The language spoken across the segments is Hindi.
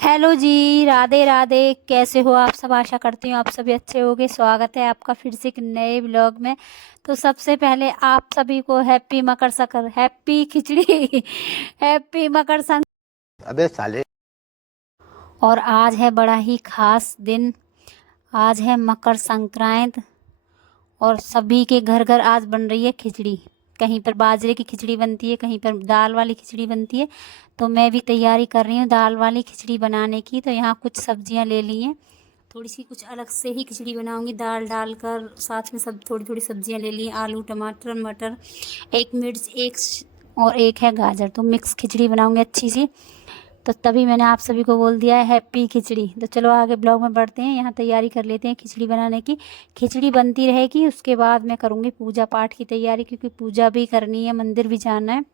हेलो जी, राधे राधे। कैसे हो आप सब? आशा करती हूँ आप सभी अच्छे होंगे। स्वागत है आपका फिर से एक नए व्लॉग में। तो सबसे पहले आप सभी को हैप्पी मकर संक्रांति, हैप्पी खिचड़ी हैप्पी मकर संक्रांति। अबे साले। और आज है बड़ा ही खास दिन। आज है मकर संक्रांति और सभी के घर घर आज बन रही है खिचड़ी। कहीं पर बाजरे की खिचड़ी बनती है, कहीं पर दाल वाली खिचड़ी बनती है। तो मैं भी तैयारी कर रही हूँ दाल वाली खिचड़ी बनाने की। तो यहाँ कुछ सब्जियाँ ले ली हैं, थोड़ी सी कुछ अलग से ही खिचड़ी बनाऊंगी दाल डालकर। साथ में सब थोड़ी थोड़ी सब्जियां ले ली, आलू टमाटर मटर, एक मिर्च, और एक है गाजर। तो मिक्स खिचड़ी बनाऊंगी अच्छी सी। तो तभी मैंने आप सभी को बोल दिया है हैप्पी खिचड़ी। तो चलो आगे ब्लॉग में बढ़ते हैं। यहाँ तैयारी कर लेते हैं खिचड़ी बनाने की। खिचड़ी बनती रहेगी, उसके बाद मैं करूँगी पूजा पाठ की तैयारी, क्योंकि पूजा भी करनी है, मंदिर भी जाना है।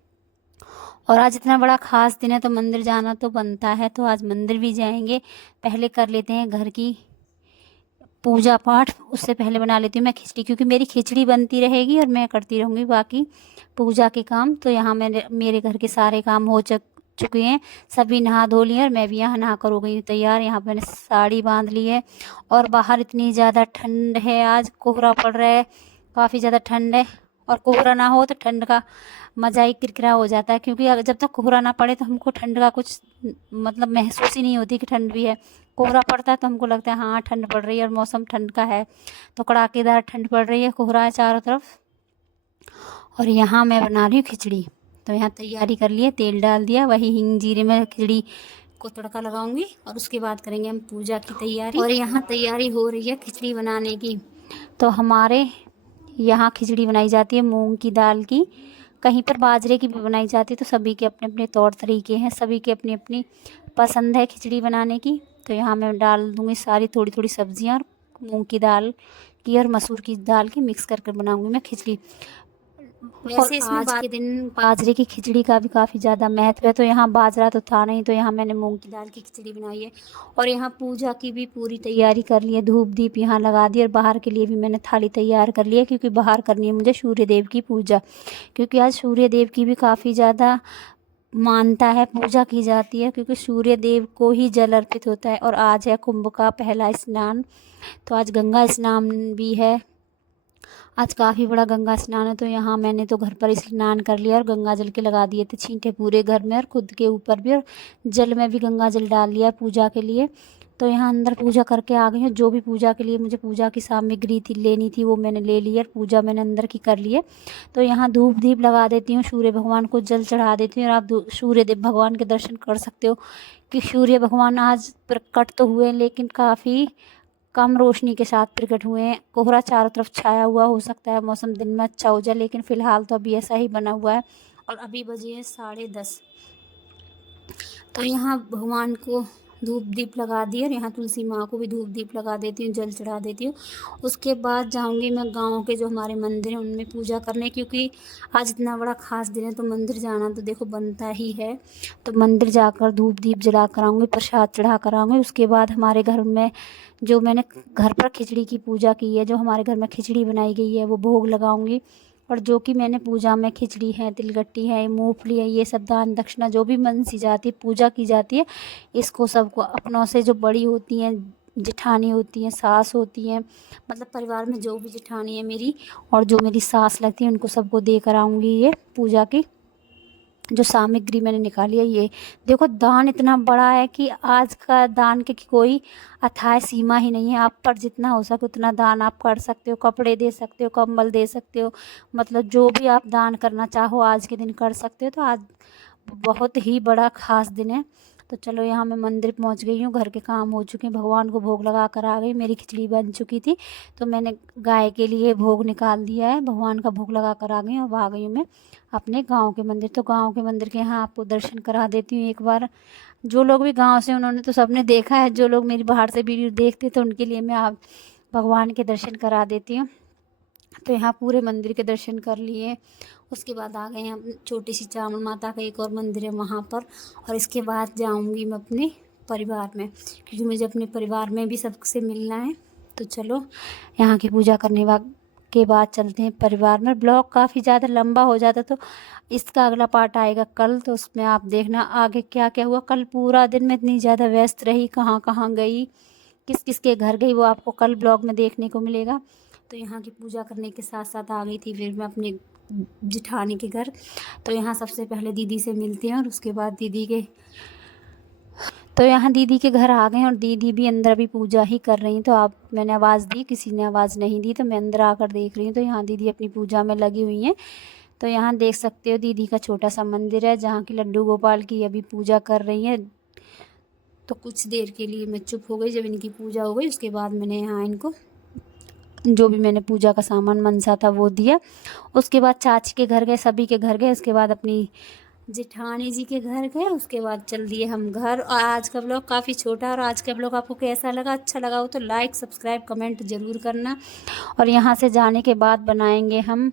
और आज इतना बड़ा खास दिन है तो मंदिर जाना तो बनता है। तो आज मंदिर भी जाएंगे। पहले कर लेते हैं घर की पूजा पाठ, उससे पहले बना लेती हूँ मैं खिचड़ी, क्योंकि मेरी खिचड़ी बनती रहेगी और मैं करती रहूँगी बाकी पूजा के काम। तो यहाँ मेरे घर के सारे काम हो चुके हैं। सभी नहा धो लिए और मैं भी यहाँ नहा कर हो गई हूँ तैयार। यहाँ पे मैंने साड़ी बांध ली है। और बाहर इतनी ज़्यादा ठंड है, आज कोहरा पड़ रहा है, काफ़ी ज़्यादा ठंड है। और कोहरा ना हो तो ठंड का मज़ा ही किरकिरा हो जाता है, क्योंकि अगर जब तक कोहरा ना पड़े तो हमको ठंड का कुछ मतलब महसूस ही नहीं होती कि ठंड भी है। कोहरा पड़ता है तो हमको लगता है हाँ ठंड पड़ रही है, और मौसम ठंड का है। तो कड़ाकेदार ठंड पड़ रही है, कोहरा है चारों तरफ। और यहाँ मैं बना रही हूँ खिचड़ी। तो यहाँ तैयारी कर लिए, तेल डाल दिया, वही हिंग जीरे में खिचड़ी को तड़का लगाऊंगी और उसके बाद करेंगे हम पूजा की तैयारी। और यहाँ तैयारी हो रही है खिचड़ी बनाने की। तो हमारे यहाँ खिचड़ी बनाई जाती है मूंग की दाल की, कहीं पर बाजरे की भी बनाई जाती है। तो सभी के अपने अपने तौर तरीके हैं, सभी की अपनी अपनी पसंद है खिचड़ी बनाने की। तो यहाँ मैं डाल दूँगी सारी थोड़ी थोड़ी सब्जियाँ, और मूंग की दाल की और मसूर की दाल की मिक्स कर कर बनाऊँगी मैं खिचड़ी। वैसे इसमें आज के दिन बाजरे की खिचड़ी का भी काफ़ी ज़्यादा महत्व है। तो यहाँ बाजरा तो था नहीं, तो यहाँ मैंने मूंग की दाल की खिचड़ी बनाई है। और यहाँ पूजा की भी पूरी तैयारी कर ली है, धूप दीप यहाँ लगा दी, और बाहर के लिए भी मैंने थाली तैयार कर ली है, क्योंकि बाहर करनी है मुझे सूर्य देव की पूजा। क्योंकि आज सूर्य देव की भी काफ़ी ज़्यादा मानता है, पूजा की जाती है, क्योंकि सूर्य देव को ही जल अर्पित होता है। और आज है कुंभ का पहला स्नान। तो आज गंगा स्नान भी है, आज काफ़ी बड़ा गंगा स्नान है। तो यहाँ मैंने तो घर पर स्नान कर लिया और गंगा जल के लगा दिए थे छींटे पूरे घर में और खुद के ऊपर भी, और जल में भी गंगा जल डाल लिया पूजा के लिए। तो यहाँ अंदर पूजा करके आ गई हूँ। जो भी पूजा के लिए मुझे पूजा की सामग्री थी लेनी थी वो मैंने ले ली है, और पूजा मैंने अंदर की कर ली है। तो यहाँ धूप दीप लगा देती हूँ, सूर्य भगवान को जल चढ़ा देती हूँ। और आप सूर्य देव भगवान के दर्शन कर सकते हो कि सूर्य भगवान आज प्रकट तो हुए, लेकिन काफ़ी कम रोशनी के साथ प्रकट हुए हैं। कोहरा चारों तरफ छाया हुआ, हो सकता है मौसम दिन में अच्छा हो जाए, लेकिन फ़िलहाल तो अभी ऐसा ही बना हुआ है। और अभी बजे हैं 10:30। तो यहाँ भगवान को धूप दीप लगा दिए, और यहाँ तुलसी माँ को भी धूप दीप लगा देती हूँ, जल चढ़ा देती हूँ। उसके बाद जाऊँगी मैं गांव के जो हमारे मंदिर हैं उनमें पूजा करने, क्योंकि आज इतना बड़ा ख़ास दिन है तो मंदिर जाना तो देखो बनता ही है। तो मंदिर जाकर धूप दीप जला कर आऊँगी, प्रसाद चढ़ा कर आऊँगी। उसके बाद हमारे घर में जो मैंने घर पर खिचड़ी की पूजा की है, जो हमारे घर में खिचड़ी बनाई गई है, वो भोग लगाऊंगी। और जो कि मैंने पूजा में खिचड़ी है, तिलगट्टी है, मूंगफली है, ये सब दान दक्षिणा जो भी मन सी जाती है पूजा की जाती है, इसको सबको अपनों से जो बड़ी होती हैं, जिठानी होती हैं, सास होती हैं, मतलब परिवार में जो भी जिठानी है मेरी और जो मेरी सास लगती है, उनको सबको दे कर आऊँगी ये पूजा की जो सामग्री मैंने निकाली है। ये देखो दान इतना बड़ा है कि आज का दान की कोई अथाह सीमा ही नहीं है। आप पर जितना हो सके उतना दान आप कर सकते हो, कपड़े दे सकते हो, कंबल दे सकते हो, मतलब जो भी आप दान करना चाहो आज के दिन कर सकते हो। तो आज बहुत ही बड़ा खास दिन है। तो चलो यहाँ मैं मंदिर पहुँच गई हूँ, घर के काम हो चुके हैं, भगवान को भोग लगा कर आ गई। मेरी खिचड़ी बन चुकी थी तो मैंने गाय के लिए भोग निकाल दिया है, भगवान का भोग लगा कर आ गई और आ गई हूँ मैं अपने गांव के मंदिर। तो गांव के मंदिर के यहाँ आपको दर्शन करा देती हूँ एक बार। जो लोग भी गांव से उन्होंने तो सबने देखा है, जो लोग मेरी बाहर से वीडियो देखते तो उनके लिए मैं आप भगवान के दर्शन करा देती हूँ। तो यहाँ पूरे मंदिर के दर्शन कर लिए। उसके बाद आ गए हम छोटी सी चामुंड माता का एक और मंदिर है वहाँ पर। और इसके बाद जाऊँगी मैं अपने परिवार में, क्योंकि मुझे अपने परिवार में भी सबसे मिलना है। तो चलो यहाँ की पूजा करने उसके बाद चलते हैं परिवार में। ब्लॉग काफ़ी ज़्यादा लंबा हो जाता तो इसका अगला पार्ट आएगा कल, तो उसमें आप देखना आगे क्या क्या हुआ। कल पूरा दिन मैं इतनी ज़्यादा व्यस्त रही, कहाँ कहाँ गई, किस किस के घर गई, वो आपको कल ब्लॉग में देखने को मिलेगा। तो यहाँ की पूजा करने के साथ साथ आ गई थी फिर मैं अपने जिठानी के घर। तो यहाँ सबसे पहले दीदी से मिलते हैं और उसके बाद दीदी के घर आ गए और दीदी भी अंदर अभी पूजा ही कर रही हैं। तो आप मैंने आवाज़ दी, किसी ने आवाज़ नहीं दी, तो मैं अंदर आकर देख रही हूँ। तो यहाँ दीदी अपनी पूजा में लगी हुई हैं। तो यहाँ देख सकते हो दीदी का छोटा सा मंदिर है जहाँ की लड्डू गोपाल की अभी पूजा कर रही हैं। तो कुछ देर के लिए मैं चुप हो गई। जब इनकी पूजा हो गई उसके बाद मैंने यहाँ इनको जो भी मैंने पूजा का सामान मनसा था वो दिया। उसके बाद चाची के घर गए, सभी के घर गए, उसके बाद अपनी जेठानी जी के घर गए, उसके बाद चल दिए हम घर। और आज का ब्लॉग काफ़ी छोटा, और आज का ब्लॉग आपको कैसा लगा, अच्छा लगा हो तो लाइक सब्सक्राइब कमेंट ज़रूर करना। और यहाँ से जाने के बाद बनाएंगे हम,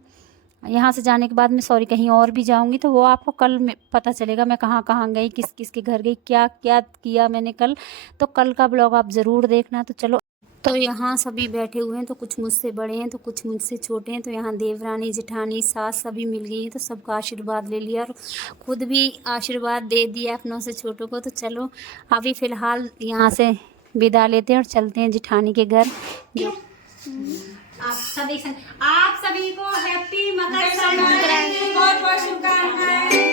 यहाँ से जाने के बाद मैं कहीं और भी जाऊँगी, तो वो आपको कल में पता चलेगा मैं कहाँ कहाँ गई, किस किस के घर गई, क्या क्या किया मैंने कल। तो कल का ब्लॉग आप ज़रूर देखना। तो चलो, तो यहाँ सभी बैठे हुए हैं, तो कुछ मुझसे बड़े हैं तो कुछ मुझसे छोटे हैं। तो यहाँ देवरानी जेठानी सास सभी मिल गई हैं, तो सबका आशीर्वाद ले लिया और खुद भी आशीर्वाद दे दिया अपनों से छोटों को। तो चलो अभी फ़िलहाल यहाँ से विदा लेते हैं और चलते हैं जेठानी के घर। जो आप सभी को हैप्पी मकर संक्रांति, बहुत बहुत शुभकामनाएं।